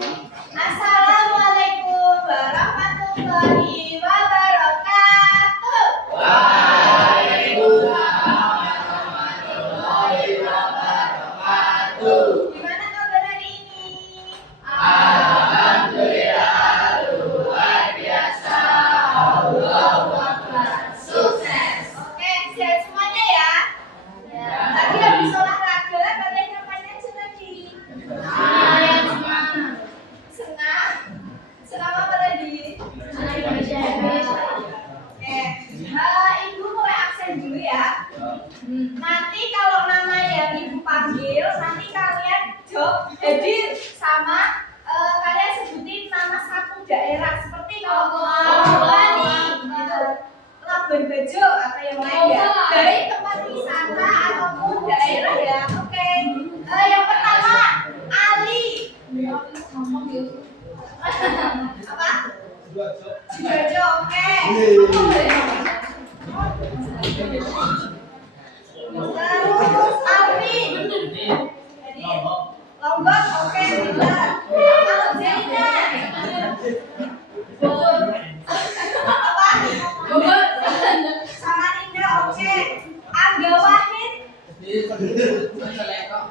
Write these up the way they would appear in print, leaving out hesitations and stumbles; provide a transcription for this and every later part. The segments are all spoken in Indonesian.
Assalamualaikum warahmatullahi wabarakatuh. Waalaikumsalam warahmatullahi wabarakatuh. Gimana kabar hari ini? Alhamdulillah luar biasa. Allahu Akbar. Sukses. Oke, sehat semuanya ya. Tadi habis olahraga, kalian ngapain aja tadi? Senang. Senang apa tadi? Oke, Ibu mulai absen dulu ya. Nanti kalau nama yang Ibu panggil, nanti kalian jawab. Jadi sama kalian sebutin nama satu daerah seperti kalau Labuan Bajo atau yang lain ya. Dari tempat wisata ataupun daerah ya. Oke. Yang pertama Ali. Apa? Sidoarjo. Oke. Terus Alvin. Jadi Lombok. Oke. Benar. Kalau Zaina. Apa? Samarinda. Oke. Angga Wahid.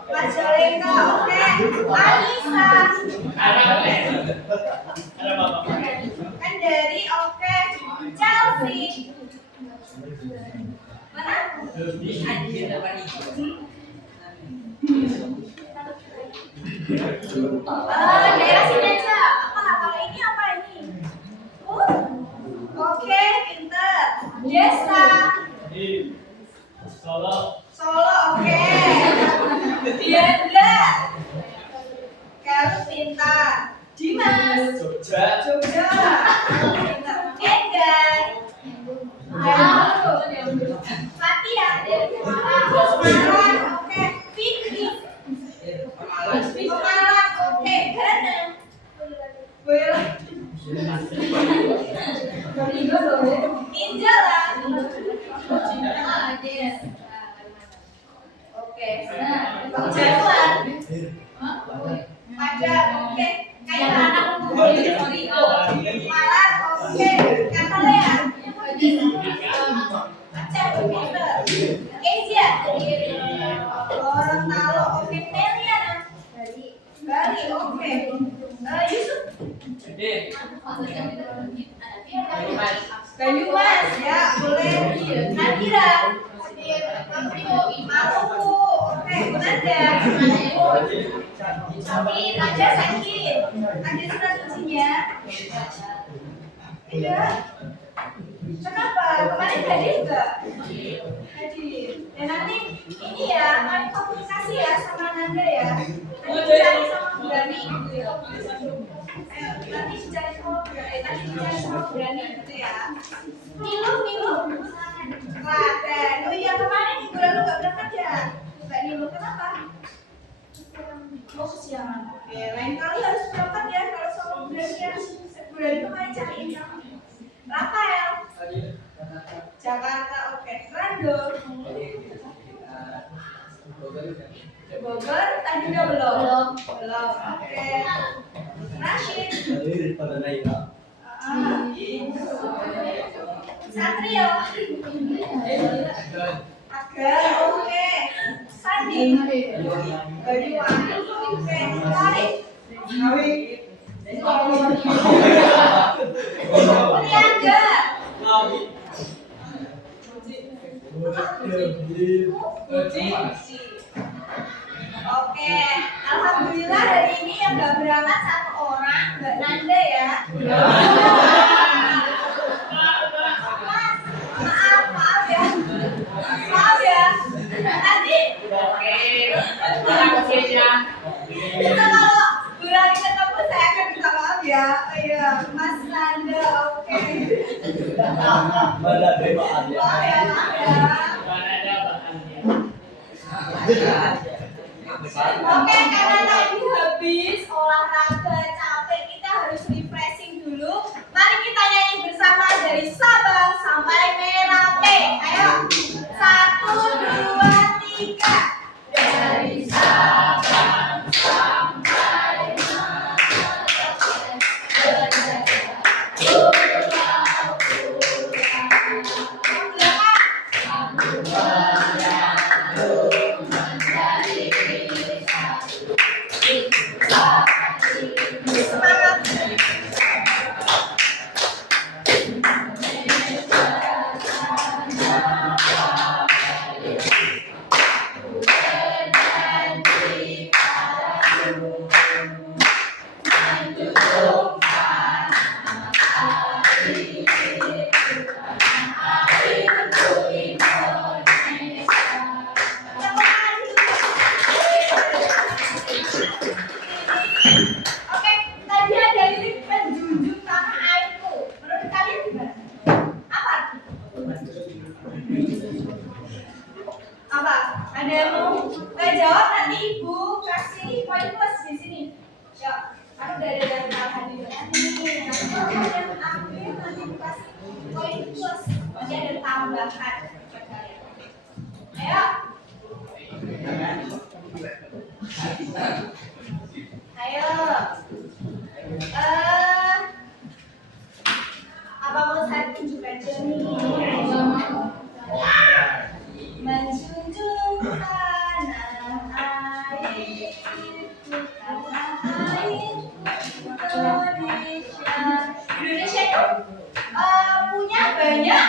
Majalengka. Oke. Anissa. Kendari. Oke. Chelsea. Mana? Daerah sini aja. Kalau ini apa ini? Oke, pinter. Desa. Solo. Solo. Oke. Diandra. Kamu pintar. Dimas. Jogja. Jogja. Pintar. Enggar. Fatia. Semarang. Oke. Fitri. Pemalang. Oke. Gana. Injala. Oke. Januar. Ada. Oke. Kayak anak Malang. Oke. Katalea. Aceh. Pinter. Asia. Gorontalo. Oke. Meliana. Bali. Oke. Yusuf. Banyumas. Ya, boleh. Nadira. Maluku. Oke. Nanda. Raja sakit. Ada surat izinnya? Tidak. Kenapa? Kemarin hadir enggak? Hadir. Dan nanti ini ya, kami komunikasi ya sama Nanda ya. Nanti cari sama Berani gitu ya. Nanti dicari sama Berani gitu ya. Nilu. Klaten. Oh iya, kemarin minggu lalu nggak berangkat ya? Mbak Nilu, kenapa? Oh, kesiangan. Oke, lain kali harus berangkat ya kalau sama Berani ya. Berani kemarin cariin sama Rafael. Jakarta. Oke. Rando. Bogor. Tadi udah belum. Oke. Rashid. Satrio. Agar. Oke. Sandi. Banyuwangi. Oke. Tarik. Niaga. Oke, alhamdulillah hari ini yang nggak berangkat satu orang, Mbak Nanda ya. Maaf ya. Nanti kita kalau berani ketemu saya akan minta maaf ya. Iya, Mas Nanda. Oke. Maaf ya. Oke, karena tadi habis olahraga capek, kita harus refreshing dulu. Mari kita nyanyi bersama dari Sabang sampai Merauke. Ayo, 1, 2, 3. Dari Sabang sampai Merauke. kasih poin plus di sini. Yuk, aku dari hadir ini. Nanti kalau kalian ambil nanti dikasih poin plus. Nanti ada tambahan buat kalian. Ayo. Ayo. Apa mau saya tunjukkan nih? Menjunjung tanah air itu tanah air Indonesia. Indonesia itu punya banyak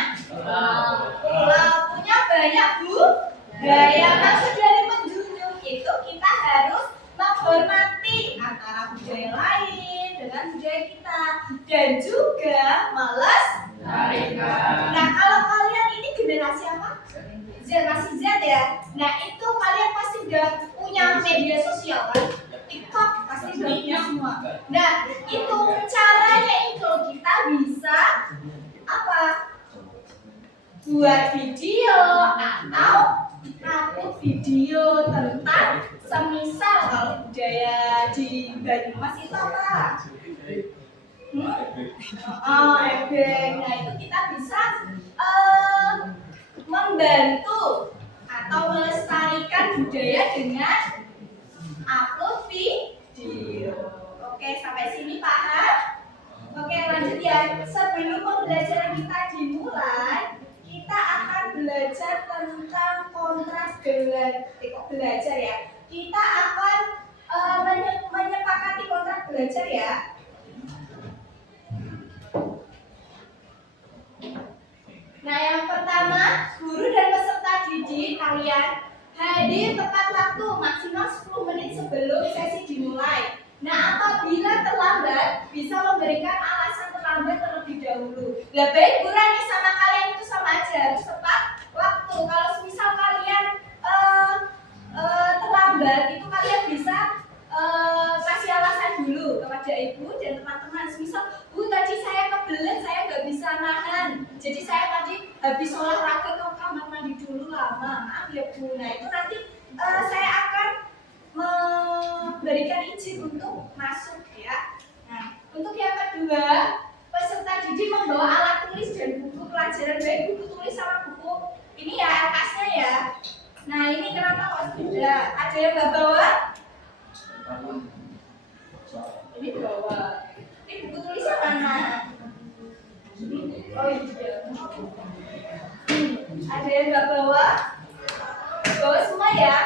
punya banyak budaya. Maksud dari menjunjung itu kita harus menghormati antara budaya lain dengan budaya kita dan juga melestarikan. Nah, kalau kalian ini generasi apa? Generasi Z ya. Nah, itu kalian pasti udah punya media sosial kan? TikTok pasti udah punya semua. Nah, itu caranya itu kita bisa apa? Buat video atau upload video tentang semisal kalau budaya di Banyumas itu apa? Ebeng. Nah, itu kita bisa membantu atau melestarikan budaya dengan upload video. Oke, sampai sini paham? Oke, lanjut ya. Sebelum pembelajaran kita dimulai, kita akan belajar tentang kontrak belajar ya. Kita akan menyepakati kontrak belajar ya. Nah, yang pertama, guru dan peserta didik kalian hadir tepat waktu maksimal 10 menit sebelum sesi dimulai. Nah, apabila terlambat, bisa memberikan alasan terlambat terlebih dahulu. Lebih kurang nih sama kalian itu sama aja, harus tepat waktu. Kalau misal kalian terlambat, itu kalian bisa kasih alasan dulu kepada ibu dan teman-teman. Misal, Bu, tadi saya kebelet, saya nggak bisa nahan. Jadi saya tadi habis olahraga ke kamar mandi dulu lama. Maaf ya Bu. Nah, itu nanti saya akan memberikan izin untuk masuk ya. Nah, untuk yang kedua, peserta didik membawa alat tulis dan buku pelajaran, baik buku tulis sama buku ini ya LKS-nya ya. Nah, ini kenapa kok tidak? Ada yang nggak bawa? Ini bawa. Ini buku tulisnya mana? Oh iya. Ada yang nggak bawa? Bawa semua ya?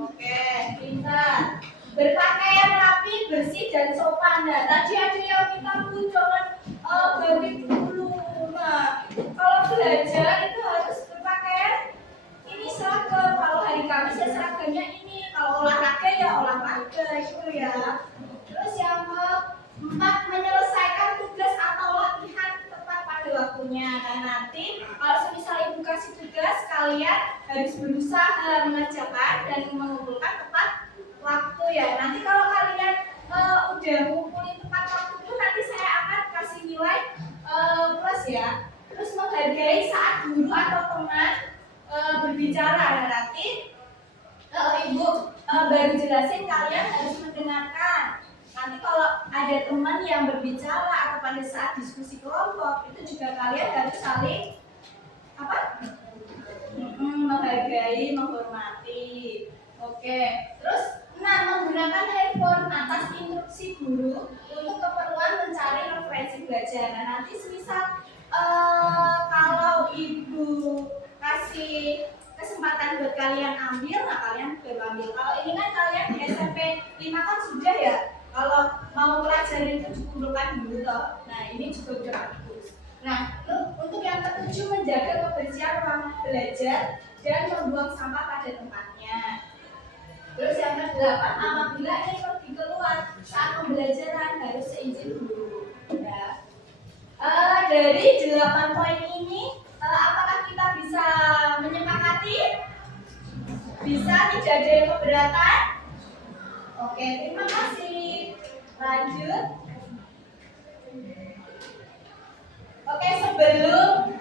Oke, pintar. Berpakaian rapi, bersih dan sopan. Nah, tadi ada yang minta Bu jangan ganti dulu. Nah, kalau belajar itu harus berpakaian ini seragam. Kalau hari Kamis ya seragamnya ini. Kalau olahraga ya olahraga itu ya. Terus yang keempat, menyelesaikan tugas atau latihan tepat pada waktunya. Nah, nanti kalau semisal ibu kasih tugas, kalian harus berusaha mengerjakan dan mengumpulkan tepat waktu ya. Nanti kalau kalian udah ngumpulin tepat waktu itu, nanti saya akan kasih nilai plus ya. Terus menghargai saat guru atau teman berbicara. Nah, nanti ibu baru jelasin, kalian harus mendengarkan. Nanti kalau ada teman yang berbicara atau pada saat diskusi kelompok, itu juga kalian harus saling apa? Menghargai, menghormati. Oke. Terus, menggunakan handphone atas instruksi guru untuk keperluan mencari referensi belajar. Nah, nanti semisal kalau ibu kasih kesempatan buat kalian ambil, nah kalian baru ambil. Kalau ini kan kalian di SMP 5 kan sudah ya. Kalau mau pelajarin itu dikumpulkan dulu toh. Nah, ini juga udah bagus. Nah, untuk yang ketujuh, menjaga kebersihan ruang belajar dan membuang sampah pada tempatnya. Terus yang kedelapan, apabila ingin pergi keluar saat pembelajaran harus seizin guru. Ya. Dari 8 poin ini, apakah kita bisa menyepakati? Bisa, tidak ada yang keberatan? Oke, terima kasih. Lanjut. Oke, sebelum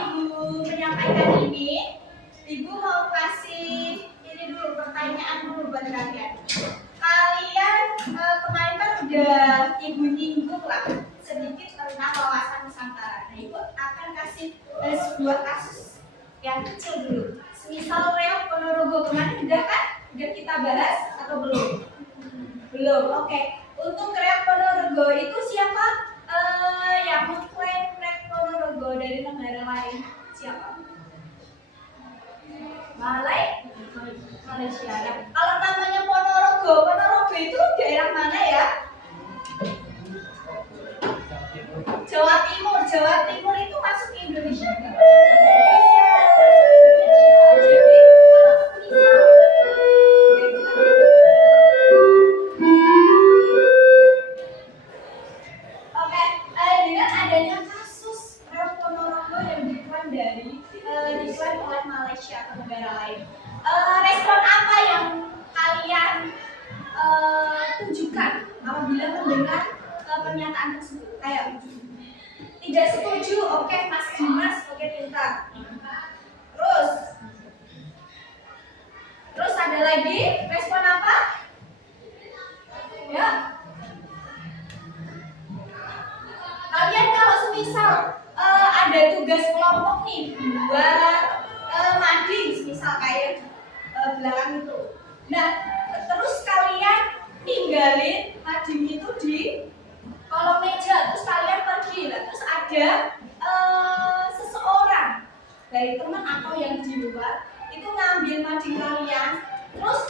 ibu menyampaikan ini, ibu mau kasih ini dulu, pertanyaan dulu buat kalian. udah ibu nyinggung lah sedikit tentang wawasan Nusantara. Nah, ibu akan kasih sebuah kasus yang kecil dulu. Misal Reok Ponorogo kemarin udah kan? Udah kita bahas atau belum? Belum. Oke. Untuk Reok Ponorogo itu siapa yang mengklaim Reok Ponorogo dari negara lain? Siapa? Malaysia. Nah, kalau namanya Ponorogo itu daerah mana ya? Jawa Timur itu masuk ke Indonesia. Dengan adanya kasus Reok Ponorogo yang diklaim oleh Malaysia atau negara lain, respon apa yang kalian tunjukkan apabila mendengar pernyataan tersebut? Kayak tidak setuju, oke Mas Dimas, oke pintar. Terus ada lagi respon apa? Ya. Kalian kalau semisal ada tugas kelompok nih buat mading, misal kayak belakang itu. Nah, terus kalian tinggalin mading itu di kolom meja, terus kalian pergi. Nah, terus ada seseorang dari teman atau yang di luar itu ngambil mading kalian, terus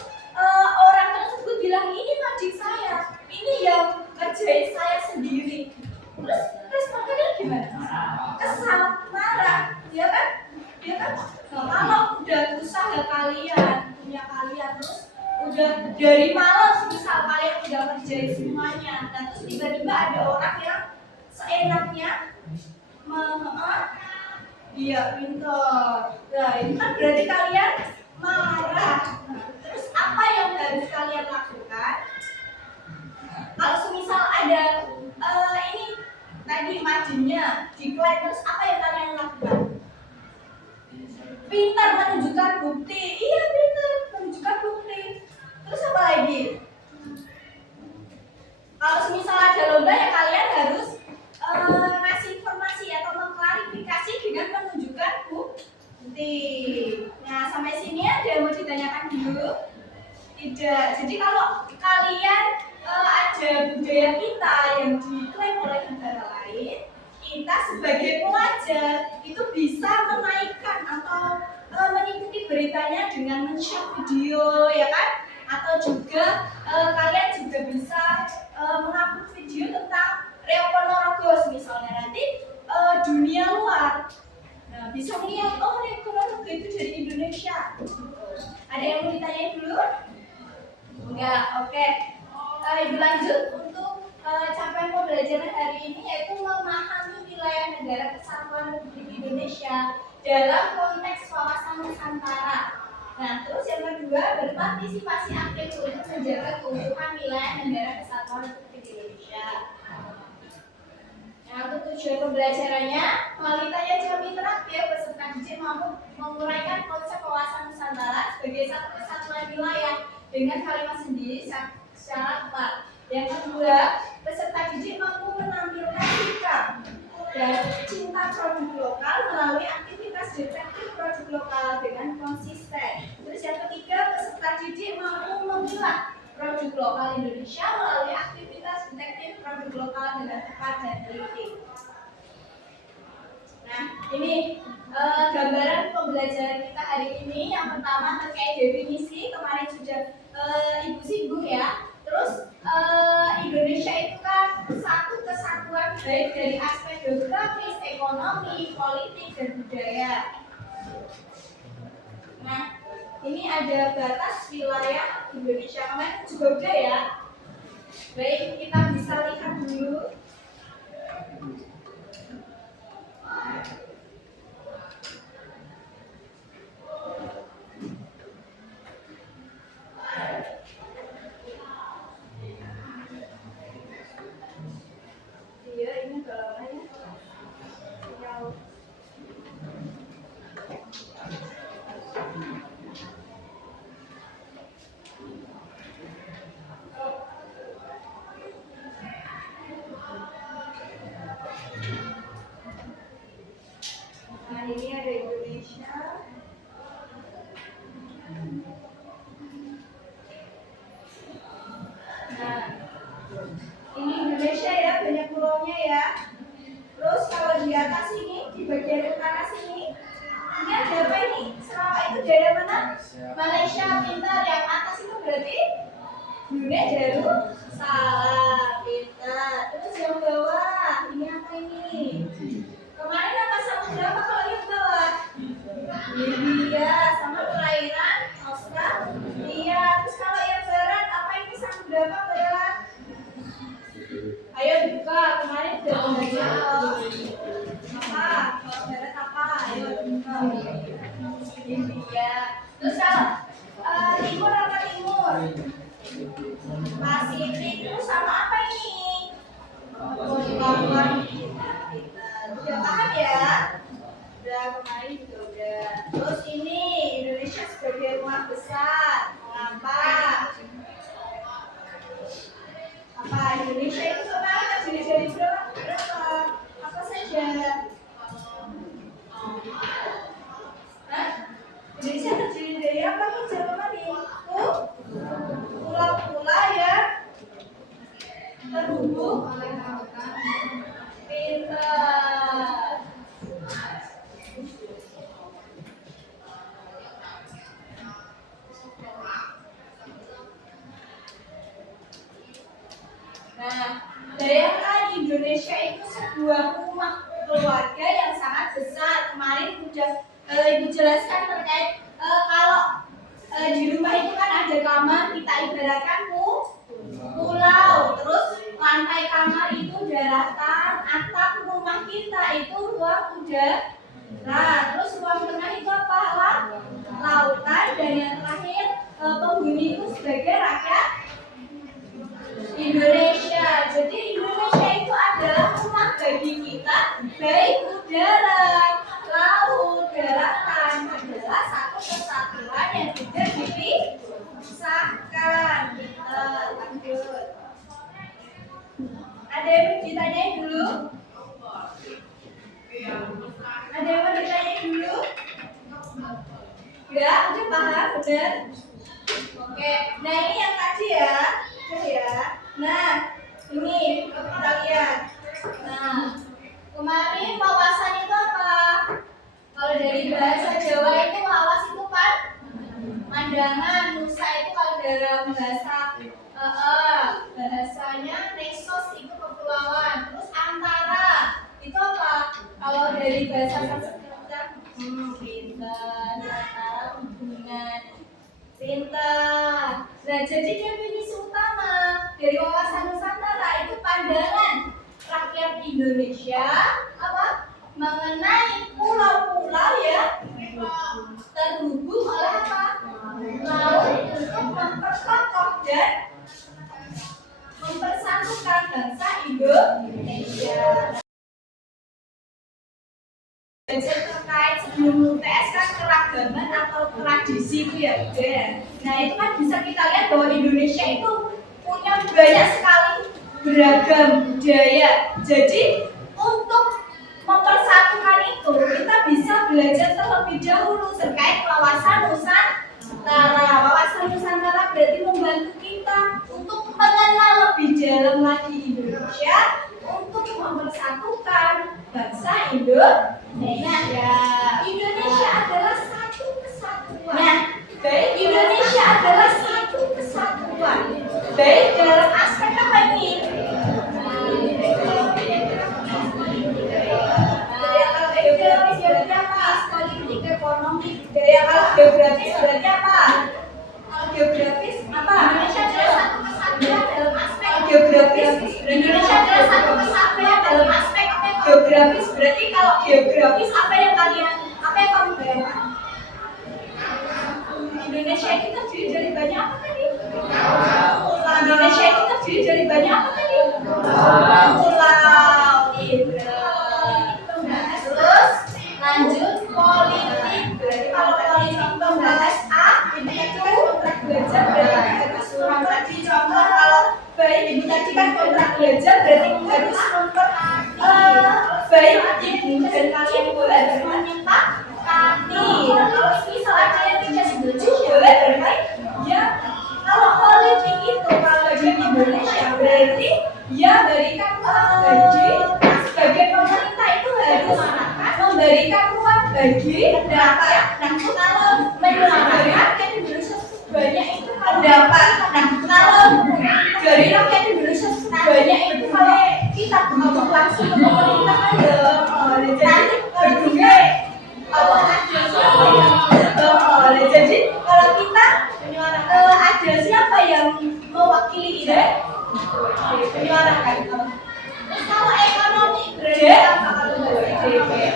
orang tersebut bilang ini mading saya, ini yang ngerjain saya sendiri. Terus respon kalian gimana? Kesal, marah, ya kan? Nah, kalau udah usaha kalian, punya kalian, terus udah dari malam misal kalian udah ngerjain semuanya, dan terus tiba-tiba ada orang yang seenaknya dia pintar. Nah, ini kan berarti kalian marah. Terus apa yang harus kalian lakukan? Kalau semisal ada ini tadi madingnya diklaim, terus apa yang kalian lakukan? Pintar menunjukkan bukti. Iya, pintar menunjukkan bukti. Terus apa lagi? Kalau semisal ada lomba ya kalian harus ngasih informasi atau mengklarifikasi dengan menunjukkan bukti. Nah, sampai sini ada yang mau ditanyakan dulu? Tidak. Jadi kalau kalian ada budaya kita yang diklaim oleh negara lain, kita sebagai pelajar itu bisa menaikkan atau mengikuti beritanya dengan men-share video, ya kan? Atau juga kalian juga bisa mengupload video tentang Reok Ponorogo, misalnya nanti dunia luar bisa melihat, oh Reok Ponorogo itu dari Indonesia. Ada yang mau ditanyain dulu? Enggak, oke. Ibu lanjut untuk capaian pembelajaran hari ini, yaitu memahami wilayah negara kesatuan Republik Indonesia dalam konteks wawasan Nusantara. Nah, terus yang kedua, berpartisipasi aktif untuk menjaga keutuhan wilayah negara kesatuan Republik Indonesia. Nah, untuk tujuan pembelajarannya, melalui tanya jawab interaktif, peserta didik mampu menguraikan konsep wawasan Nusantara sebagai satu kesatuan wilayah dengan kalimat sendiri secara tepat. Yang kedua, peserta didik mampu menampilkan sikap dan cinta produk lokal melalui aktivitas detektif produk lokal dengan konsisten. Terus yang ketiga, peserta didik mampu memilah produk lokal Indonesia melalui aktivitas detektif produk lokal dengan tepat dan teliti. Nah, ini gambaran pembelajaran kita hari ini. Yang pertama terkait definisi, kemarin sudah Ibu singgung ya. Terus Indonesia itu kan satu kesatuan baik dari aspek geografis, ekonomi, politik, dan budaya. Nah, ini ada batas wilayah Indonesia, kemarin juga udah ya. Baik, kita bisa lihat dulu. Iya, ini gambarnya. atas sini, di bagian utara sini. Ini ada apa ini? Sarawak itu daerah mana? Malaysia. Pintar. Yang atas itu berarti Brunei Darussalam. Pintar. Terus yang bawah ini apa ini? Kemarin apa samudra apa kalau yang bawah? India. Sama perairan Australia. Terus kalau yang barat apa ini samudra apa barat? Ayo dibuka. Kemarin sudah belajar apa? Kalau barat apa? Ayo dibuka. India. Terus kalau timur apa timur? Pasifik. Terus sama apa ini? Lawan. Udah paham ya? Udah kemarin juga udah. Terus ini Indonesia sebagai rumah besar. Mengapa? Apa Indonesia itu total terdiri dari berapa? Apa saja? Hah? Indonesia terdiri dari apa pun jawaban nih? Pulau-pulau ya terhubung. Pintar. Nah, bayangkan Indonesia itu sebuah rumah keluarga yang sangat besar. Kemarin sudah Ibu jelaskan terkait kalau di rumah itu kan ada kamar, kita ibaratkan pulau. Terus lantai kamar itu daratan, atap rumah kita itu ruang udara. Nah, terus ruang tengah itu apa? Lautan. Dan yang terakhir penghuni itu sebagai rakyat Indonesia. Jadi Indonesia itu adalah rumah bagi kita, baik udara, laut, daratan, adalah satu kesatuan yang tidak dipisahkan. Kita lanjut. Ada yang mau ditanyain dulu? Ada yang mau ditanyain dulu? Ya, udah paham, benar? Oke, nah ini yang tadi ya. Nah, ini kita lihat. Nah, kemarin wawasan itu apa? Kalau dari bahasa Jawa itu wawas itu kan pandangan. Nusa itu kalau dalam bahasanya Nesos itu kepulauan. Terus antara itu apa? Kalau dari bahasa Sanskerta pintar, antara hubungan. Pintar. Nah, jadi definisi utama dari wawasan Nusantara itu pandangan rakyat Indonesia apa? Mengenai pulau-pulau ya terhubung oleh apa? Laut untuk memperkokoh dan mempersatukan bangsa Indonesia. Belajar terkait sebelum UTS kan keragaman atau tradisi itu ya. Nah itu kan bisa kita lihat bahwa Indonesia itu punya banyak sekali beragam budaya. Jadi untuk mempersatukan itu kita bisa belajar terlebih dahulu terkait wawasan Nusantara. Wawasan Nusantara berarti membantu kita untuk mengenal lebih dalam lagi Indonesia, untuk mempersatukan bangsa Indonesia. Indonesia adalah satu kesatuan. Nah, baik Indonesia adalah satu kesatuan. Baik dalam aspek apa ini? Geografis berarti apa? Politik, ekonomi, budaya. Kalau geografis berarti apa? Kalau geografis apa? Indonesia adalah satu kesatuan dalam aspek geografis. Indonesia adalah satu kesatuan dalam aspek geografis. Berarti kalau geografis apa yang kamu bayangkan? Indonesia itu terdiri dari banyak apa tadi? Indonesia itu terdiri dari banyak apa tadi? Pulau. Terus lanjut politik. Berarti kalau politik membahas A, itu kontrak belajar berarti harus tadi contoh kalau baik ibu tadi kan kontrak belajar berarti harus baik ibu dan kalian boleh menyepakati. Kalau misal ada yang tidak setuju boleh bermain. Ya kalau politik itu kalau di Indonesia berarti ya berikan gaji sebagai pemerintah itu harus bagi pendapat. Nah, kalau menyuarakan rakyat Indonesia sebanyak itu pendapat. Nah, kalau dari rakyat Indonesia sebanyak itu kalau kita ngomong langsung ke pemerintah kan ya nanti gedungnya ada siapa yang jadi kalau kita ada siapa yang mewakili ide menyuarakan. Kalau ekonomi berarti apa kalau bahasa DPR?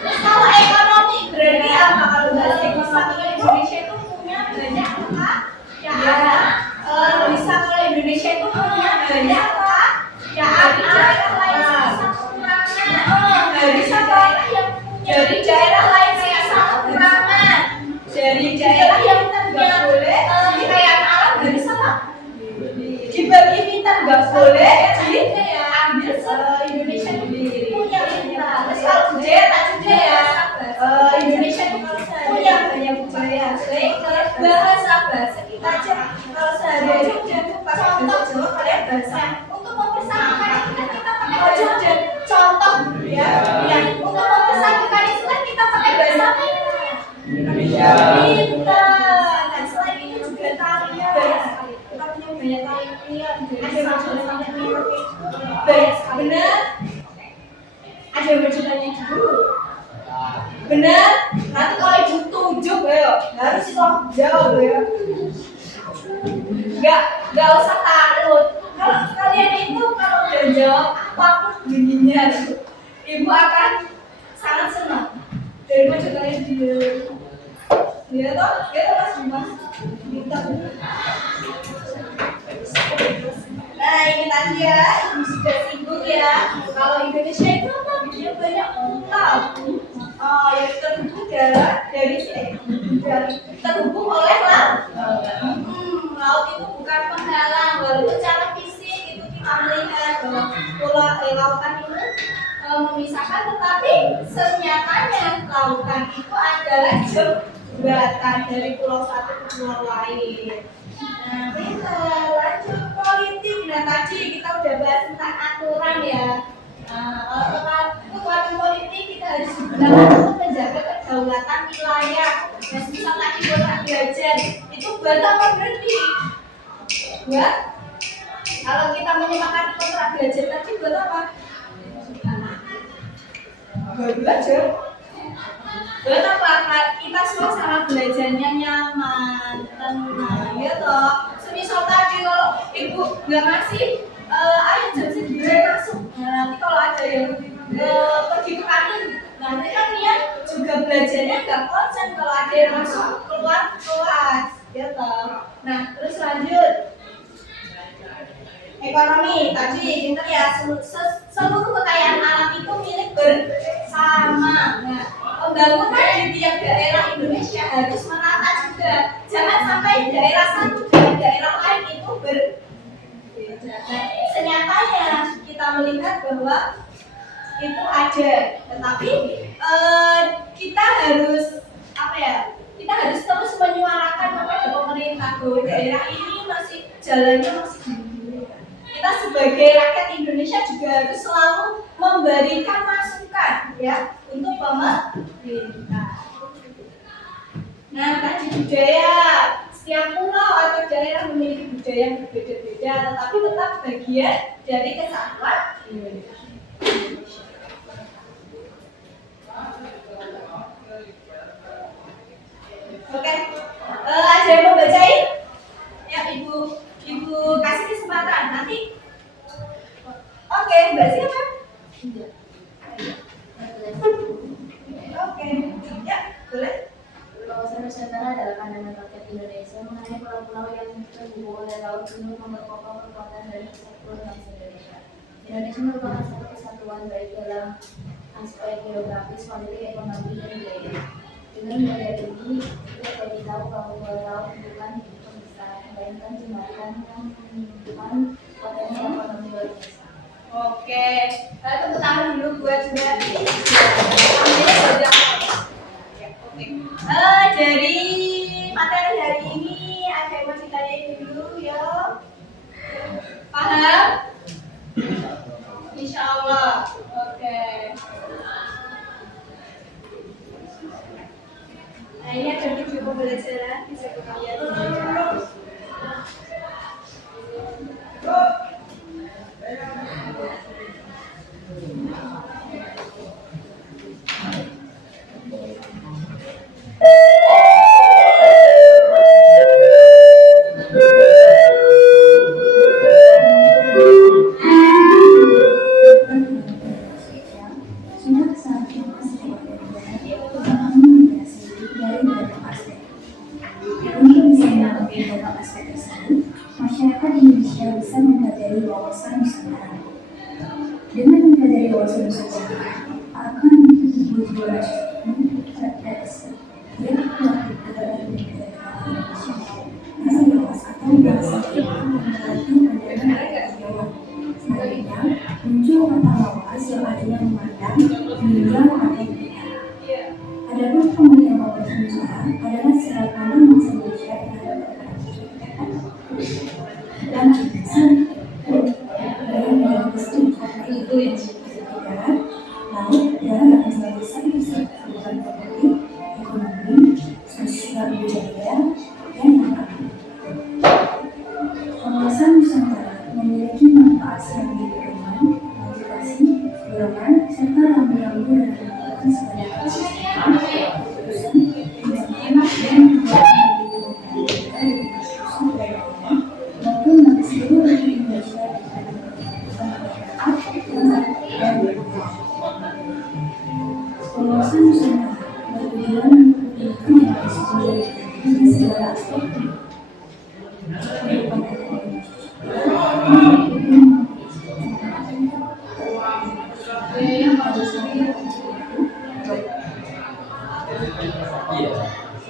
Kalau ekonomi berarti apa kalau bahasa Indonesia itu punya banyak apa? Ya ada. Bisa kalau Indonesia itu punya banyak apa? Ya ada daerah lain bisa kekurangan. Dari daerah yang dari daerah lain bisa kekurangan. Dari daerah yang nggak boleh kekayaan alam dari sana. Dibagi kita nggak boleh diambil Indonesia punya kita. Kalau budaya tak budaya Indonesia punya banyak budaya. Bahasa kita aja kalau sehari-hari udah contoh Jawa kalian bahasa untuk mempersatukan itu kita pakai bahasa dan contoh ya. Untuk mempersatukan itu kan kita pakai bahasa apa? Indonesia. Dan selain itu juga tarian. Kita punya banyak tarian. Ada macam-macam banyak sekali. Benar? Ada macam-macam dulu. Benar? Nanti kalau ibu tunjuk ya harus jawab ya. Nggak usah takut. Kalau kalian itu kalau udah jawab apapun bunyinya, ibu akan sangat senang. Daripada kalian dia toh Mas Dimas minta. Nah ini tadi ya, ibu sudah singgung ya. Kalau Indonesia itu apa? Dia banyak pulau. Yang terhubung dari terhubung oleh laut. Laut itu bukan penghalang, walaupun secara fisik itu kita melihat bahwa lautan itu memisahkan, tetapi senyatanya lautan itu adalah jembatan dari pulau satu ke pulau lain. Nah, kita lanjut politik. Nah, tadi kita udah bahas tentang aturan ya. Kekuatan politik kita harus gunakan untuk menjaga kedaulatan wilayah. Dan misal tadi Bapak belajar itu buat apa berarti? Buat kalau kita menyepakati kontrak belajar tadi buat apa? Buat belajar. Buat apa? Kita suasana belajarnya nyaman, tenang, ya toh. Semisal tadi kalau ibu nggak ngasih ayo jam segini masuk. Nah, nanti kalau ada yang pergi ke kantin, nanti kan dia juga belajarnya nggak konsen kalau ada yang masuk keluar kelas, ya toh. Nah, terus lanjut. Ekonomi tadi kita ya seluruh kekayaan alam itu milik bersama. Nah, pembangunan di tiap daerah Indonesia harus merata juga. Jangan sampai daerah satu dengan daerah lain itu senyatanya kita melihat bahwa itu ada, tetapi kita harus apa ya? Kita harus terus menyuarakan kepada pemerintah bahwa daerah ini masih jalannya masih gini. Kita sebagai rakyat Indonesia juga harus selalu memberikan masukan ya untuk pemerintah. Nah, tadi budaya. Setiap pulau atau daerah memiliki budaya yang berbeda-beda, tetapi tetap bagian dari kesatuan Indonesia. Oke, ada yang mau bacain? Ya, ibu kasih kesempatan nanti. Oke, Mbak siapa? Oke, ya boleh. Kawasan Nusantara adalah pandangan rakyat Indonesia mengenai pulau-pulau yang terhubung oleh laut gunung memperkokoh kekuatan dan kesatuan bangsa Indonesia. Indonesia merupakan satu kesatuan baik dalam aspek geografis, politik, ekonomi, dan budaya. Dengan budaya ini, kita bagi tahu bahwa laut bukan pemisah, melainkan jembatan yang menunjukkan potensi ekonomi Indonesia. Oke, tepuk tangan dulu buat Mbak. Dari materi hari ini ada yang mau ditanyain dulu ya? Paham? Insya Allah. Oke. masyarakat Indonesia bisa mempelajari wawasan Nusantara. Dengan mempelajari wawasan Nusantara, akan dibuat terdeteksi pelaku keberadaan negara Indonesia. Mayoritas atau bahasa yang berarti adalah Jawa. Sebaliknya, muncul kata lawas yang artinya memandang, meninggal atau tidak. Adapun pengertian wawasan Nusantara adalah secara pandang bangsa Indonesia terhadap dan laut darat dan sebagai satu kebutuhan politik, ekonomi, sosial budaya, dan agama. Wawasan Nusantara memiliki manfaat sebagai pedoman, motivasi, dorongan, serta rambu-rambu dalam melakukan segala keputusan, tindakan, dan kebijakan maupun bagi seluruh rakyat Indonesia dan wawasan Nusantara bertujuan mengumpulkan dari segala aspek kehidupan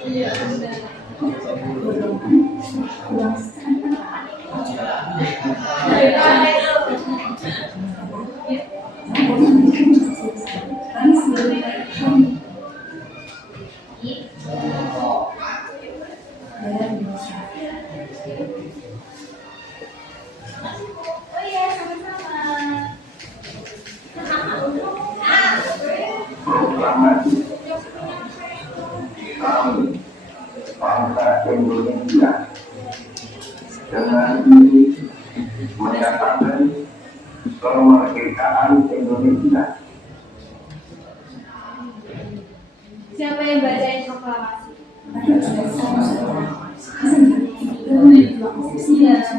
Oh iya, sama-sama. Bangsa Indonesia dengan ini menyatakan kemerdekaan Indonesia. Siapa yang bacain proklamasi?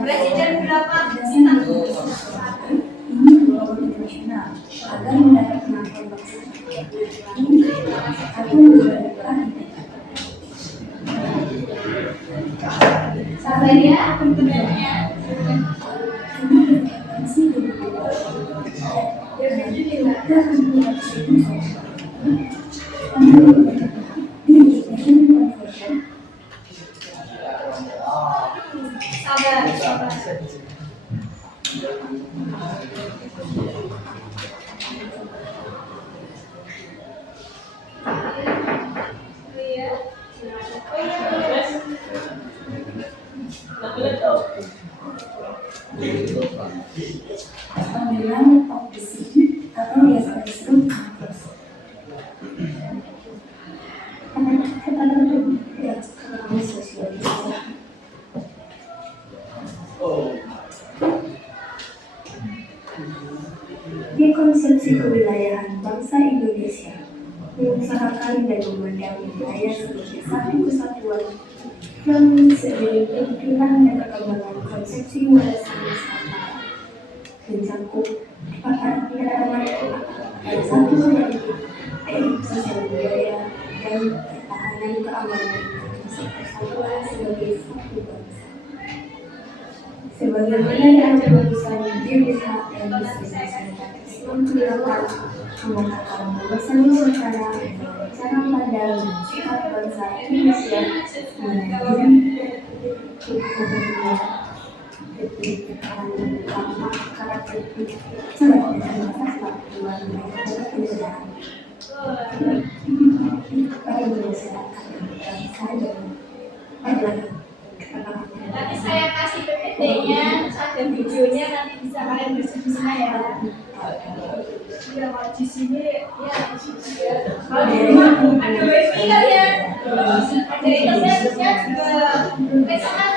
Presiden berapa bintang? Ini global internasional agar mendapat pengakuan bangsa ini atau menjadikan Sabar ya, sebenarnya. Sabar. Panggilan opsi atau biasa disebut kampus. Kepada sosialisasi. Di konsepsi kewilayahan bangsa Indonesia mengusahakan dan memandang wilayah sebagai satu kesatuan yang seiring perkembangan dan perkembangan konsepsi wawasan Nusantara mencakup keadaan dan satu sosial budaya dan pertahanan keamanan serta persatuan sebagai satu bangsa. Sebagaimana yang tulisan GBH dan menggunakan mengatakan wawasan Nusantara adalah cara pandang dan sikap bangsa Indonesia mengenai kepentingan karakteristik serta dasar luar negara kendaraan pada masyarakat bangsa dan adalah Nanti saya kasih PPT-nya, ada videonya, nanti bisa kalian diskusi ya. Ya, kalau di sini ya kalau di rumah ada wifi kalian, ada internetnya juga. Besoknya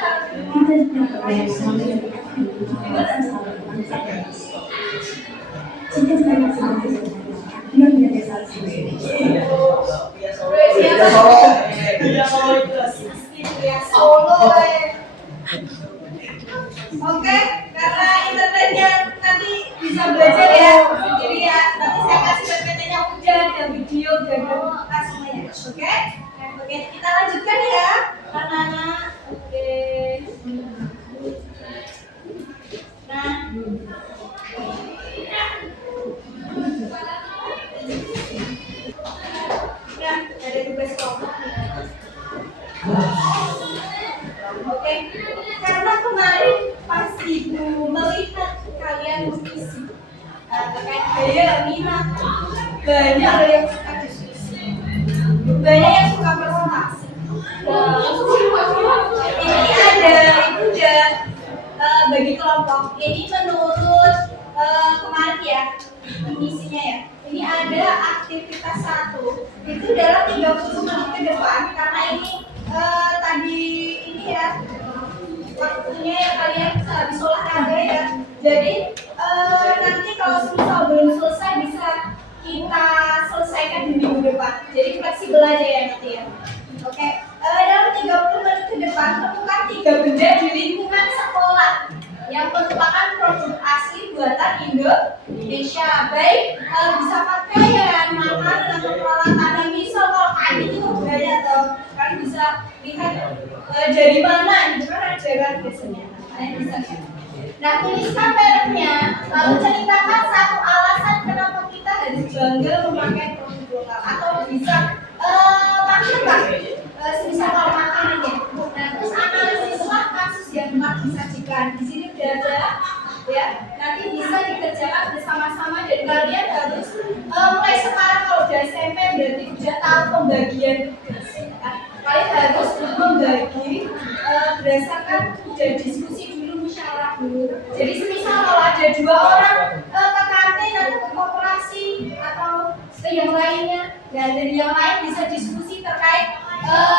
Oke, karena internetnya nanti bisa belajar ya, jadi ya nanti saya kasih PPT-nya udah ada video, udah ada muka semuanya, oke? Oke, kita lanjutkan ya, anak-anak. Oke. ibu melihat kalian mengisi terkait gaya minat, banyak loh yang suka diskusi, banyak yang suka presentasi. Ini ada ibu dan bagi kelompok ini menurut kemarin ya mengisinya ya. Ini ada aktivitas 1 itu dalam 30 menit ke depan karena ini tadi ini ya waktunya ya kalian habis olahraga ya. Jadi nanti kalau misal belum selesai bisa kita selesaikan di minggu depan. Jadi fleksibel aja ya nanti ya. Oke, dalam 30 menit ke depan temukan 3 benda di lingkungan sekolah yang merupakan produk asli buatan Indonesia, baik bisa pakaian, makanan atau peralatan. Dan misal kalau kain itu budaya atau kalian bisa lihat dari mana gitu kan ajaran biasanya. Kalian bisa lihat. Nah, tuliskan mereknya, lalu ceritakan 1 alasan kenapa kita harus bangga memakai produk lokal atau bisa makan semisal kalau makanan ya. Nah, terus analisislah kasus yang telah disajikan. Di sini udah ada ya. Nanti bisa dikerjakan bersama-sama dan kalian harus mulai sekarang kalau udah SMP berarti udah tahu pembagian tugas. Kan? Kalian harus membagi berdasarkan udah diskusi dulu, musyawarah dulu. Jadi semisal kalau ada 2 orang ke kantin atau ke koperasi atau ke yang lainnya, dan yang lain bisa diskusi terkait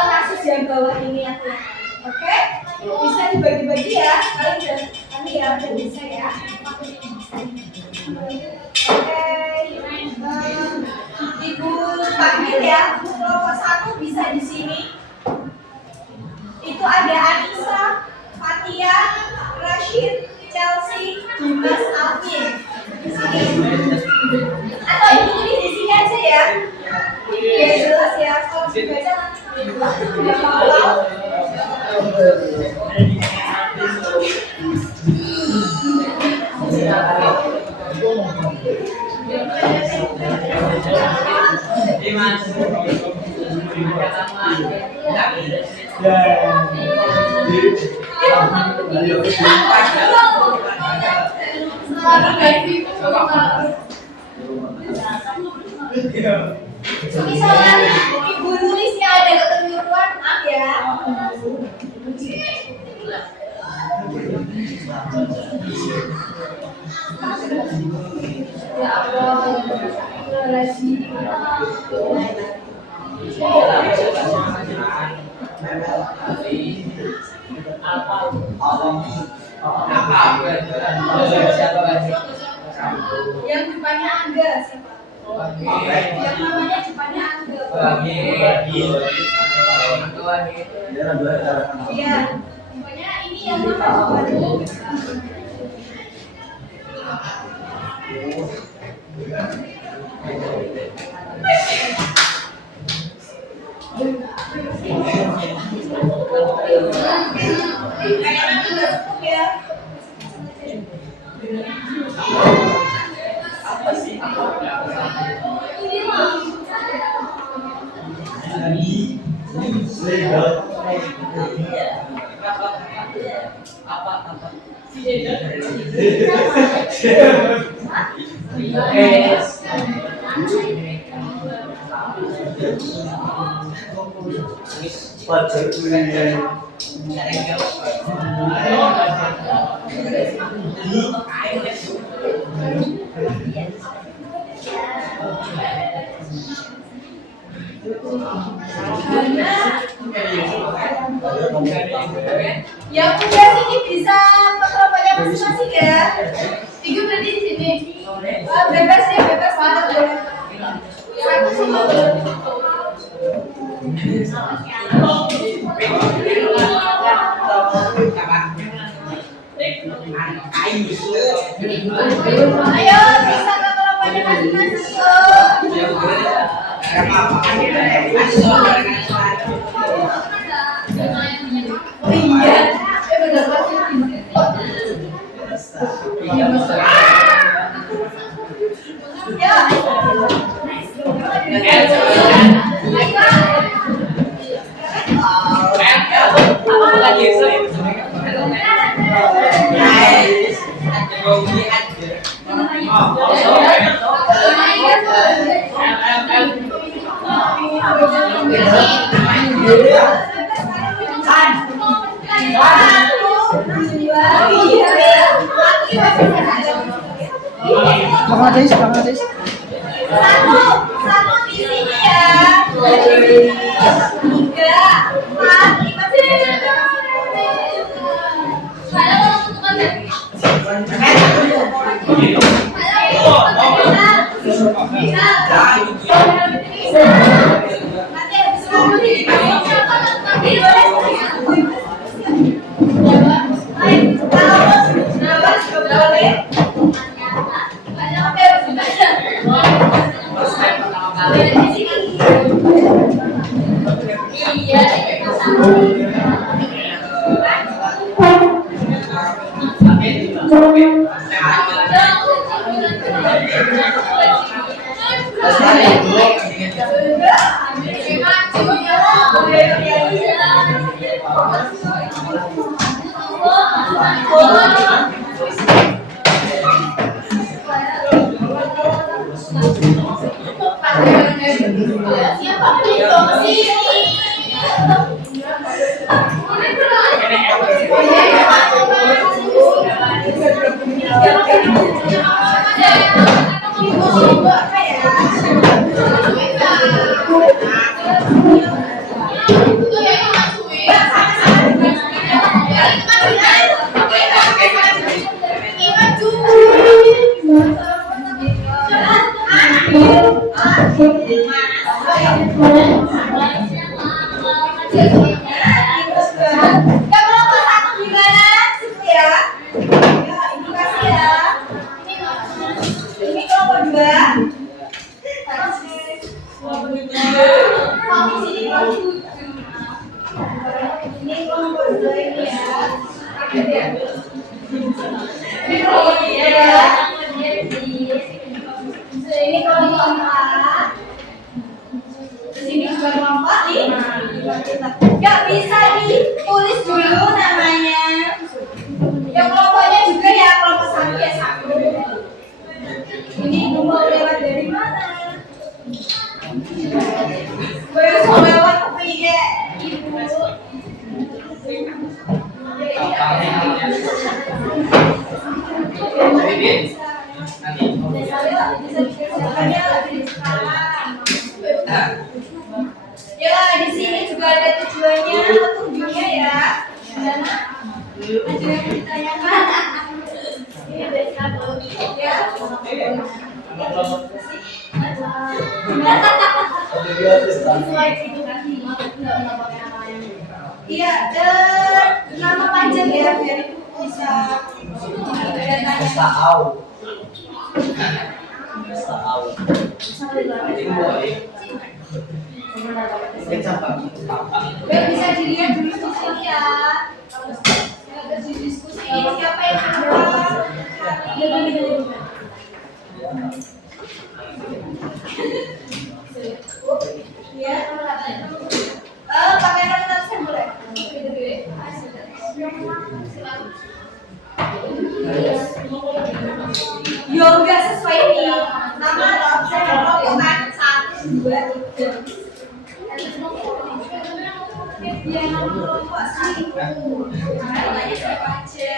kasus yang bawah ini atau yang lain. Oke? Bisa dibagi-bagi ya. Kalian kami ya udah bisa ya. Oke. Ibu panggil ya. Kelompok 1 bisa di sini. Itu ada Anissa, Fatia, Rashid, Chelsea, Dimas, Alvin. Di sini. Atau ibu tulis di sini aja ya. Ya jelas ya. Kalau dibaca tidak mau. Misalnya ibu nulisnya ada kekeliruan, maaf ya. Ya Allah, yang depannya Angga siapa? Yang namanya depannya Angga. Iya, pokoknya ini yang nama yang udah sini bisa ke kelompoknya masing-masing ya. Tiga berarti di sini. Bebas ya, bebas banget ya. Satu semua belum. Ayo bisa ke kelompoknya masing-masing. Iya, benar banget. Bangladesh, Bangladesh. Satu di sini ya. Dua di sini. Tiga, empat, lima. Gak bisa ditulis dulu namanya. Yang kelompoknya juga ya, kelompok satu ya satu. Ini mau lewat dari mana? Gue mau lewat ke ya, ibu. Ya, di sini juga ada tujuannya, petunjuknya ya. Ada yang ditanyakan. Ini besar ya. Iya, nama panjang ya biar bisa bisa dilihat dulu di sini ya. Ada diskusi siapa yang ya. Pakai notas boleh. Yo enggak sesuai nih. Nama saya rombongan 1, 2, 3. Ya nama kelompok sih. Namanya siapa aja?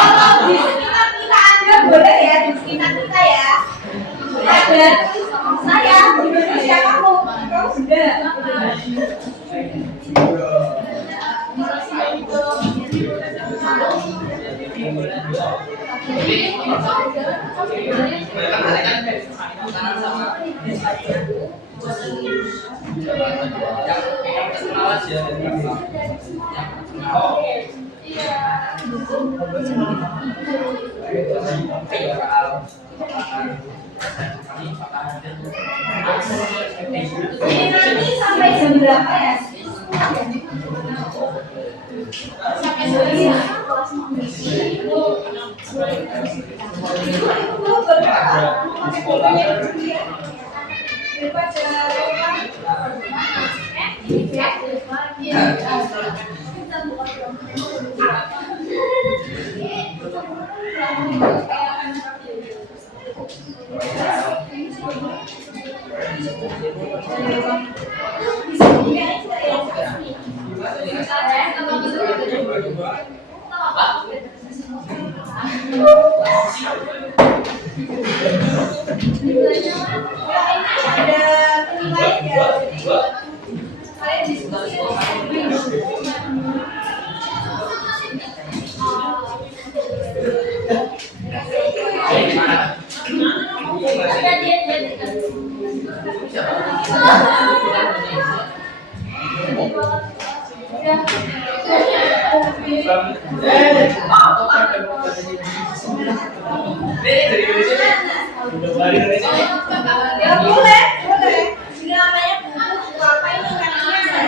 Kalau di sekitar kita Anda boleh ya, di sekitar kita ya. Ini nanti sampai jam berapa ya? Sampai jam Ya boleh, boleh. Ini namanya buku apa ini namanya?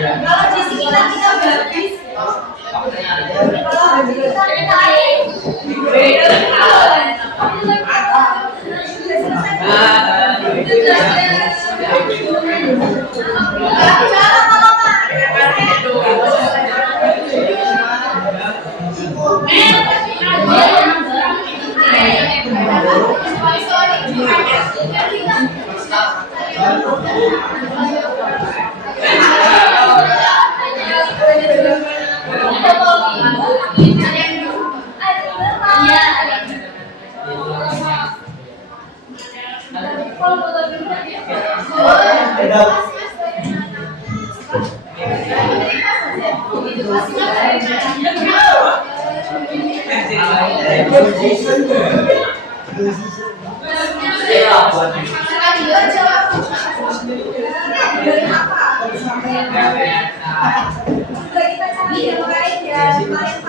Kalau di sini kita Juga kita cari yang lain ya, kalian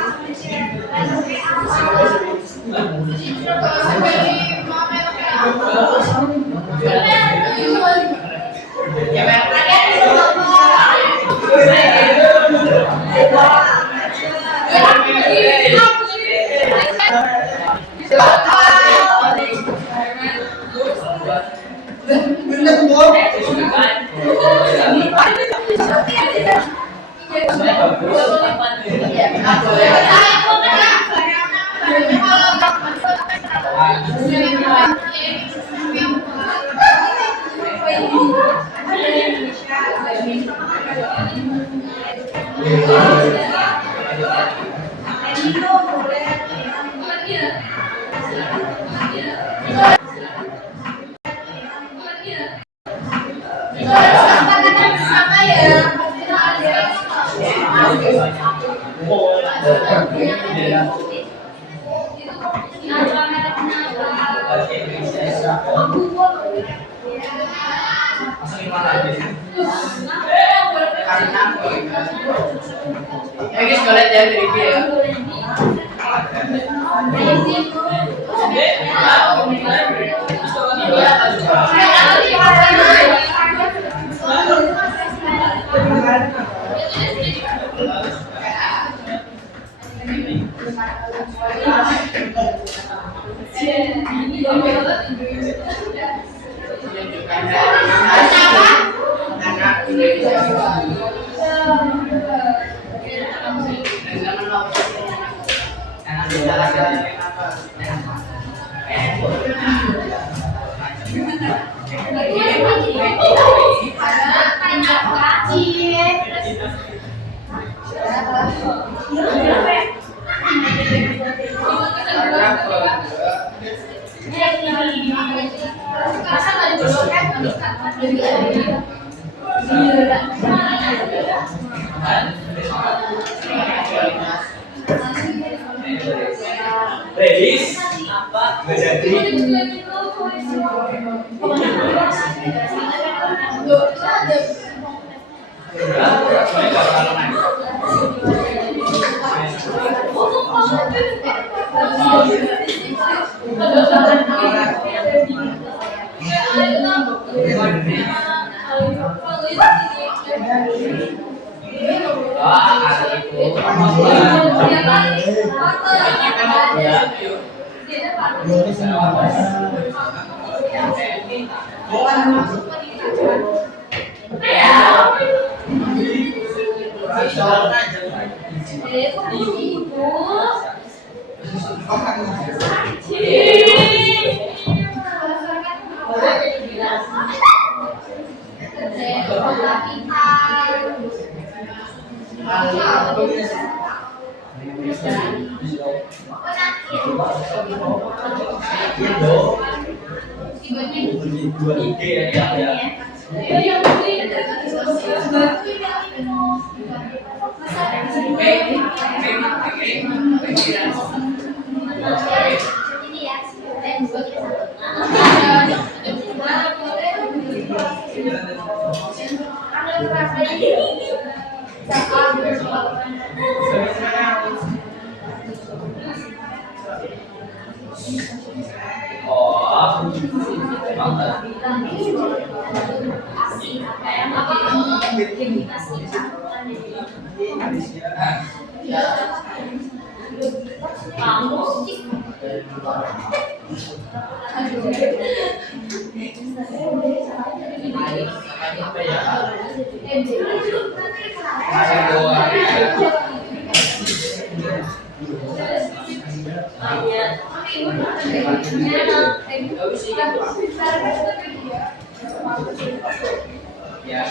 Ladies, apa? Gak jadi. Ya.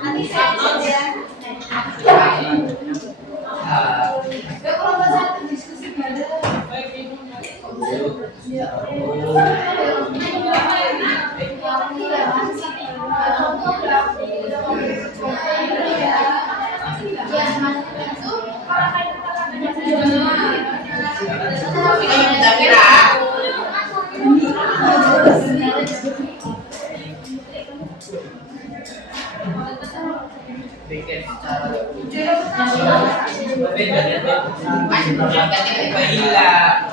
Nanti saya cek ya. Ya kalau satu diskusi bareng. Bikin secara tapi masih hilang.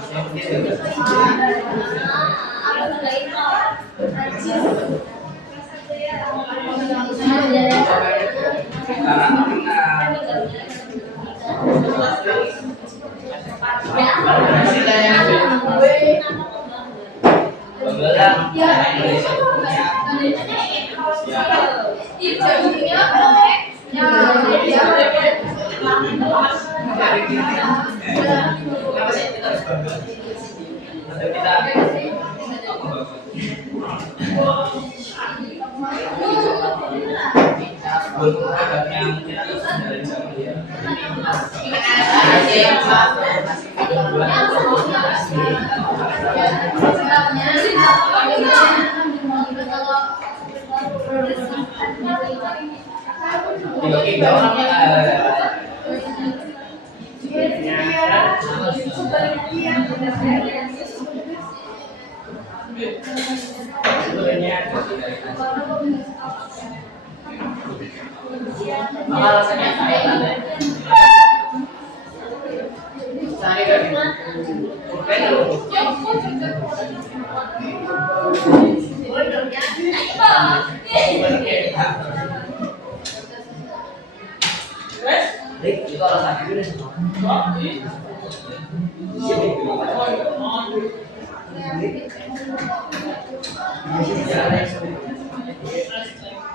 Itu alasan dulu deh.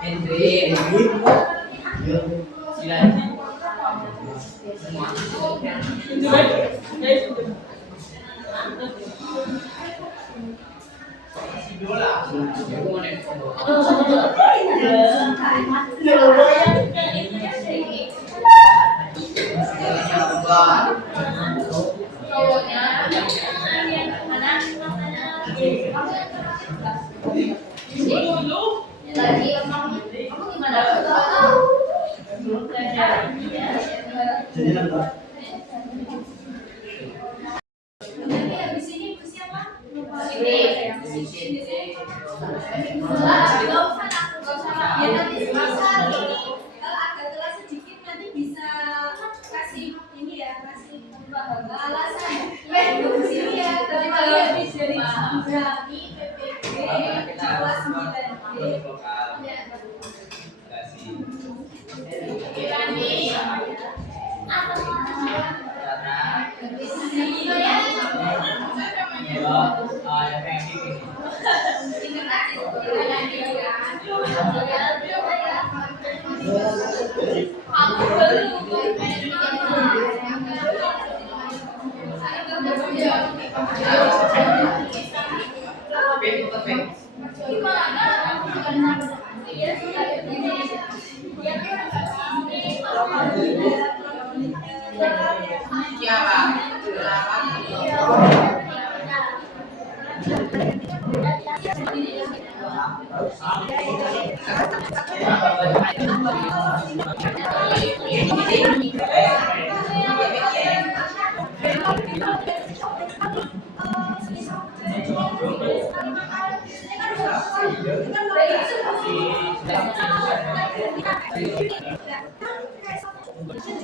Hendri, silakan.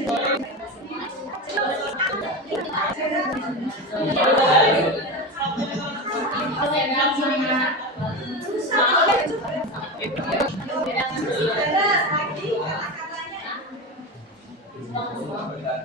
lagi kata-katanya. Aku doang ya.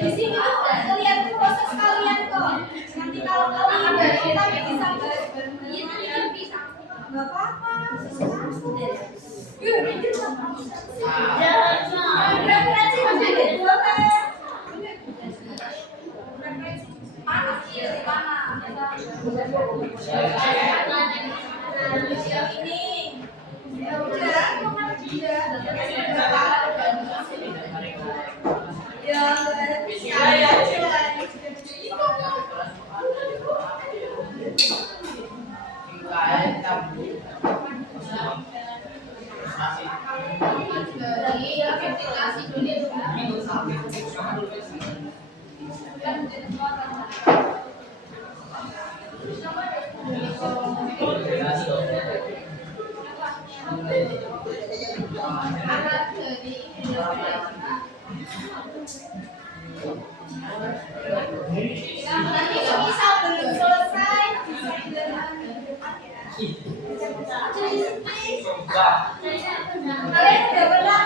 Di sini lihat proses kalian kok. Nanti kalau kalian kita bisa nggak apa-apa. Referensi masih ada dua kan? Mana sih? Mana? Ini. Ya udah, nanti bisa belum selesai kalian udah pernah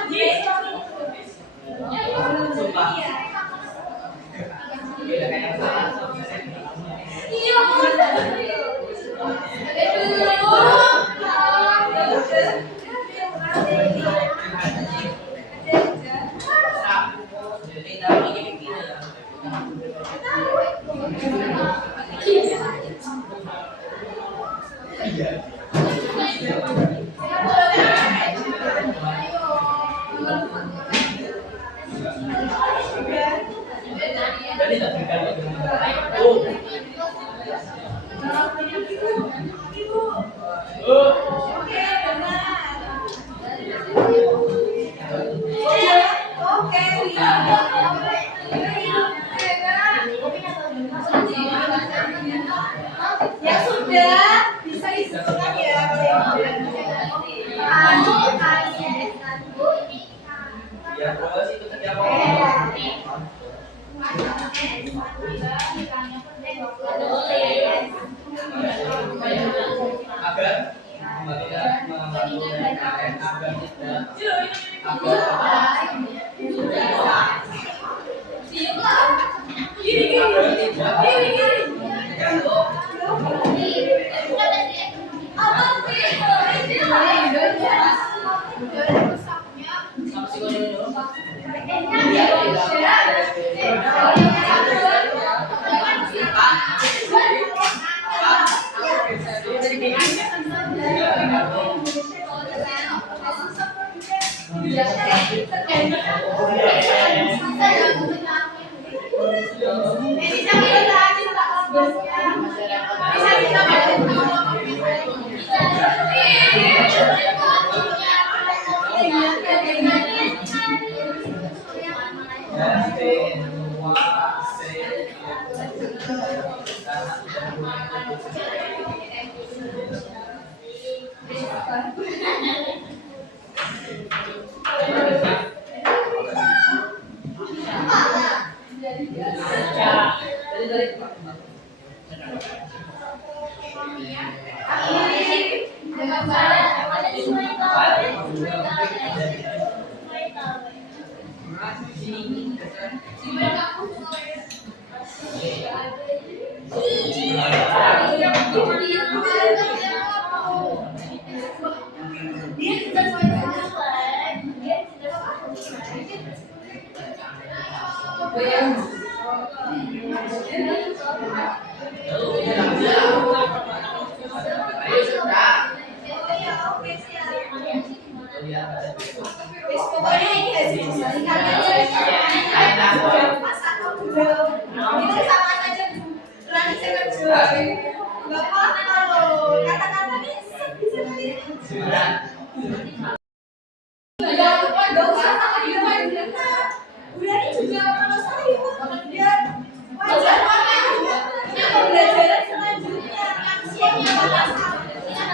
ya sudah bisa disimpulkan ya Ya, boleh sih itu kerja agar Pokoknya ini hasil diskusi kalian pas aku belum itu sama saja berani saya kerja nggak apa-apa loh kata-kata ini nggak usah sama dia Berani juga kalau saya dia wajar ini pembelajaran selanjutnya siapnya batas kerja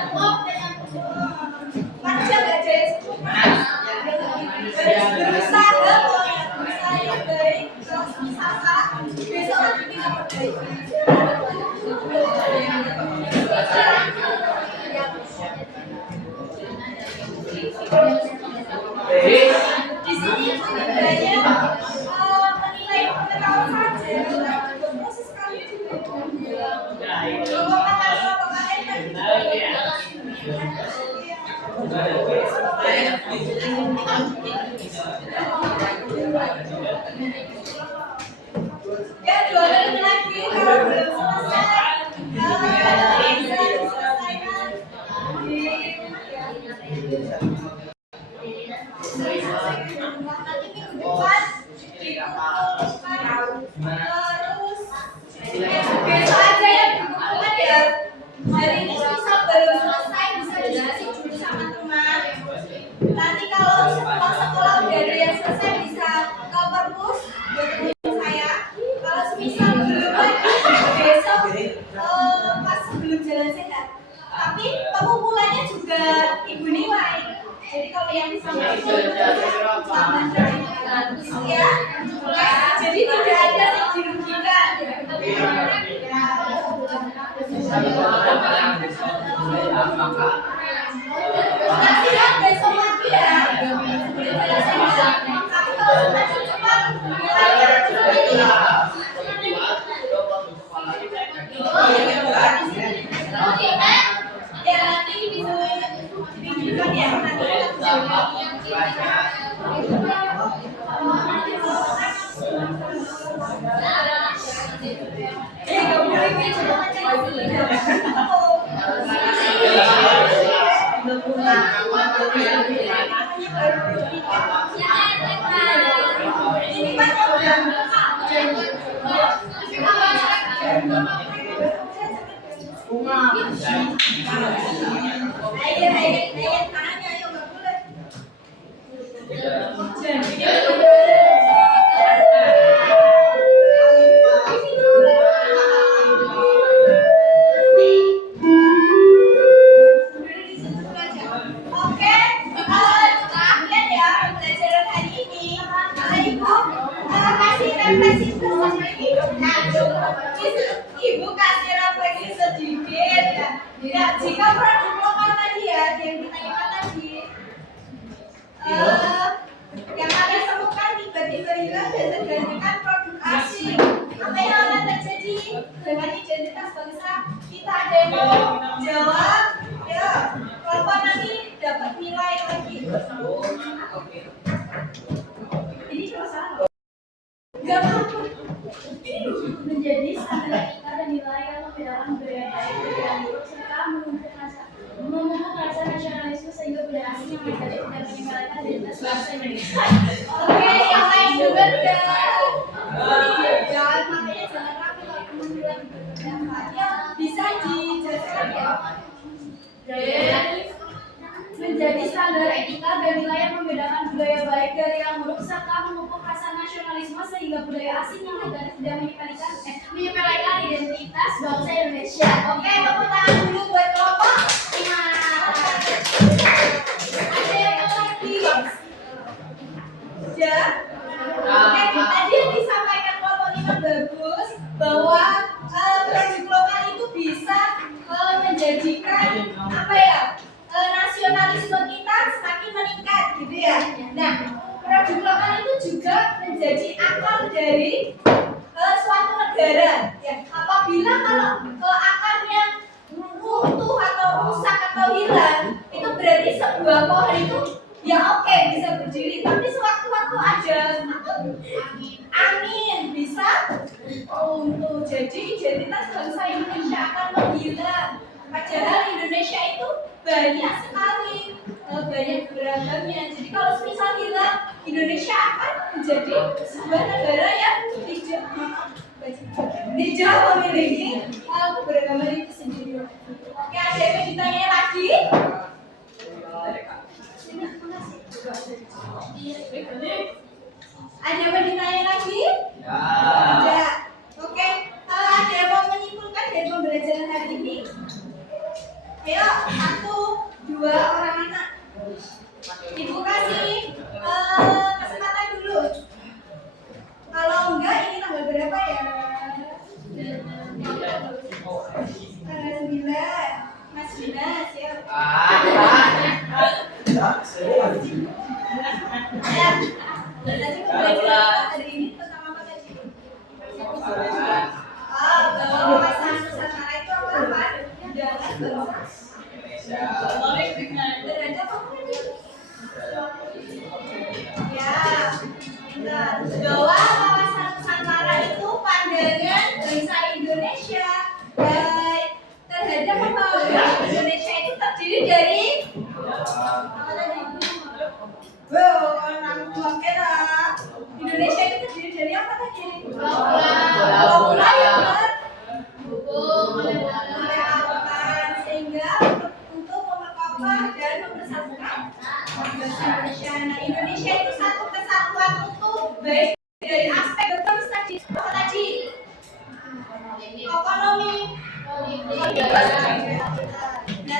nggak jadi berusaha berusaha yang baik kalau salah besok nanti kita perbaiki di sini sebenarnya menilai pengetahuan saja proses kami juga ya 2 menit lagi kalau belum selesai bisa diselesaikan nanti minggu depan dikumpulkan terus besok aja ya dikumpulkan ya hari ini bisa belum selesai bisa diskusi dulu sama teman nanti kalau setelah sekolah udah ada yang selesai bisa ke perpus buat teman saya kalau semisal belum lagi besok pas sebelum jalan sehat tapi pengumpulannya juga ibu nilai jadi kalau yang bisa masuk sama ya jadi tidak ada yang dirugikan kasih ya besok lagi ya tapi kalau masih cepat ya nanti ditunjukkan ya ini pas Ibu kasih refleksi sedikit ya. Jika produk lokal tadi ya, yang ditanyakan tadi, yang kalian temukan tiba-tiba hilang dan tergantikan produk asing. Apa yang akan terjadi dengan identitas bangsa? Kita ada yang mau jawab, ya. Kelompok nanti dapat nilai lagi. Ini cuma salah. Gak apa-apa. Menjadi standar etika dan nilai yang membedakan budaya baik dari yang buruk serta memupuk rasa nasionalisme sehingga budaya asing yang menjadi tidak meninggalkan identitas bangsa Indonesia. Oke, yang lain juga jangan makanya jangan ragu kalau teman bilang pendapatnya bisa dijelaskan ya. Menjadi standar etika dan nilai yang membedakan budaya baik dari yang buruk serta memupuk rasa nasionalisme nasionalisme sehingga budaya asing yang negatif tidak menyepelekan identitas bangsa Indonesia. Oke, tepuk tangan dulu buat kelompok 5. Ada yang lagi? Ya. Oke, tadi yang disampaikan kelompok 5 bagus bahwa produk lokal itu bisa menjadikan apa ya? Nasionalisme kita semakin meningkat gitu ya. Nah, produk lokal itu juga menjadi akar dari suatu negara ya. Apabila kalau akarnya runtuh atau rusak atau hilang, itu berarti sebuah pohon itu ya oke, bisa berdiri, tapi sewaktu-waktu ada angin bisa runtuh. Jadi identitas bangsa Indonesia akan menghilang. Padahal Indonesia itu banyak sekali, banyak beragamnya. Jadi kalau misal hilang, Indonesia akan menjadi sebuah negara yang tidak memiliki keberagaman itu sendiri. Oke, ada yang ditanya lagi? Ada yang ditanya lagi? Ya. Oke, ada yang mau menyimpulkan dari pembelajaran hari ini? Ayo, 1, 2 orang anak. Ibu kasih kesempatan dulu. Kalau enggak, ini tanggal berapa ya? Tanggal 9. Mas Dinas, ya. Tadi pembelajaran hari ini tentang apa tadi? Bahwa pasangan Nusantara itu apa? Jangan terhadap apa ini? Ya, bahwa kawasan Nusantara itu pandangan bangsa Indonesia terhadap apa? Indonesia itu terdiri dari apa tadi? Indonesia itu terdiri dari apa tadi? Pulau ya, sehingga untuk memperkokoh dan mempersatukan bangsa Indonesia. Nah, Indonesia itu satu kesatuan utuh, baik dari aspek tadi apa tadi? Ekonomi. Nah,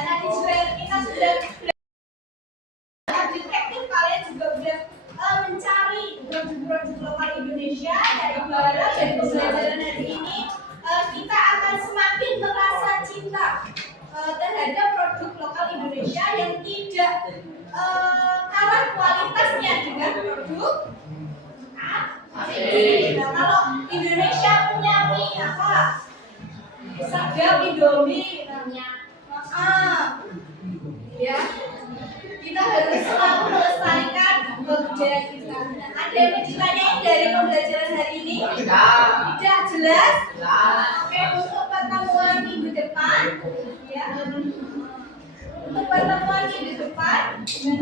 tadi juga kita sudah detektif, kalian juga sudah mencari produk-produk lokal Indonesia dari barat. Dari pembelajaran hari ini kita akan semakin merasa cinta terhadap produk lokal Indonesia yang tidak kalah kualitasnya dengan produk asing. Nah, kalau Indonesia punya mie apa? Sagap, Indomie, ya. Kita harus selalu melestarikan budaya kita. Ada yang ditanyain dari pembelajaran hari ini? Tidak jelas? Oke, untuk pertemuan minggu depan, ya. Untuk pertemuan minggu depan, ya.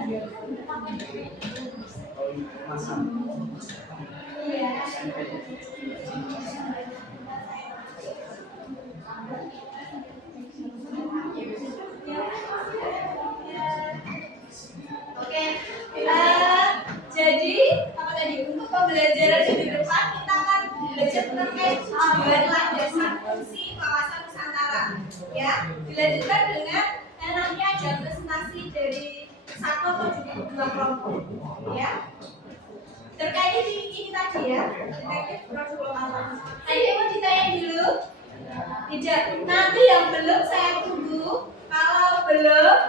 Oke, jadi apa tadi? Untuk pembelajaran di depan kita akan belajar terkait tujuan landasan fungsi kawasan Nusantara. Ya, dilanjutkan dengan nanti ada presentasi dari 1 atau juga 2 kelompok. Ya, terkait ini tadi ya, terkait produk lokal. Tadi mau ditanya dulu? Tidak. Nanti yang belum saya tunggu. Kalau belum,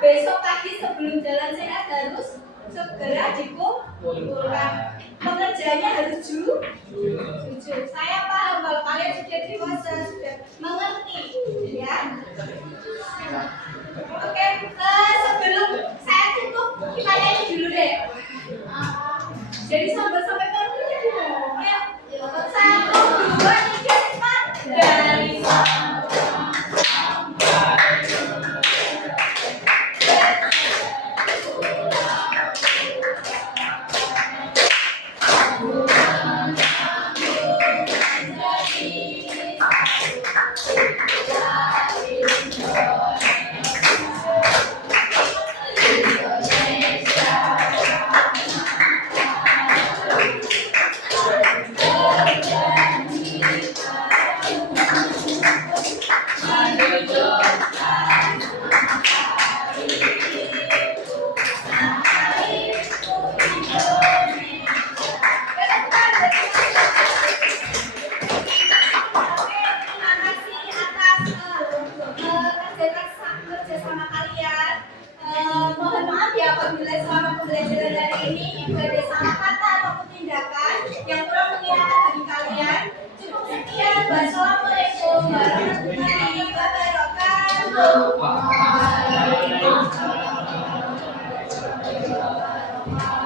besok pagi sebelum jalan sehat harus segera dikumpulkan. Pengerjaannya harus jujur. Saya paham kalau kalian sudah dewasa, sudah mengerti, ya. Oke, sebelum saya tutup, kita nyanyi dulu deh. Jadi sampai mengerti ya. Ayo, 1, 2, 3, 4. Dari Sabang Pak.